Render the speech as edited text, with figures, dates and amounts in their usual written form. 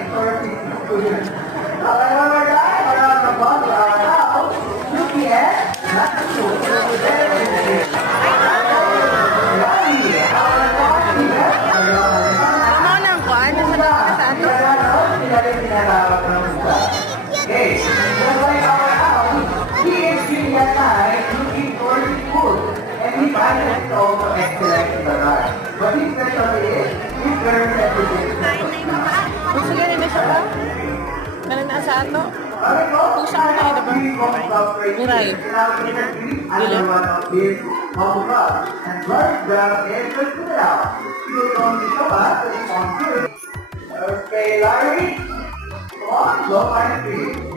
night for a student. However, around the bus are now looking at not the school, okay, just like our house, he is really at night looking for his food, and he finds it also excellent in the ride. What his specialty is, his very sensitive. Gusto niya rin na siya ba? Meron na sa ato? Pusa ko na ito ba? Muray. Another one of his photographs, and bird down is good to out. You don't need to pass the sponsor. Okay, Larry. Go on, go on, please.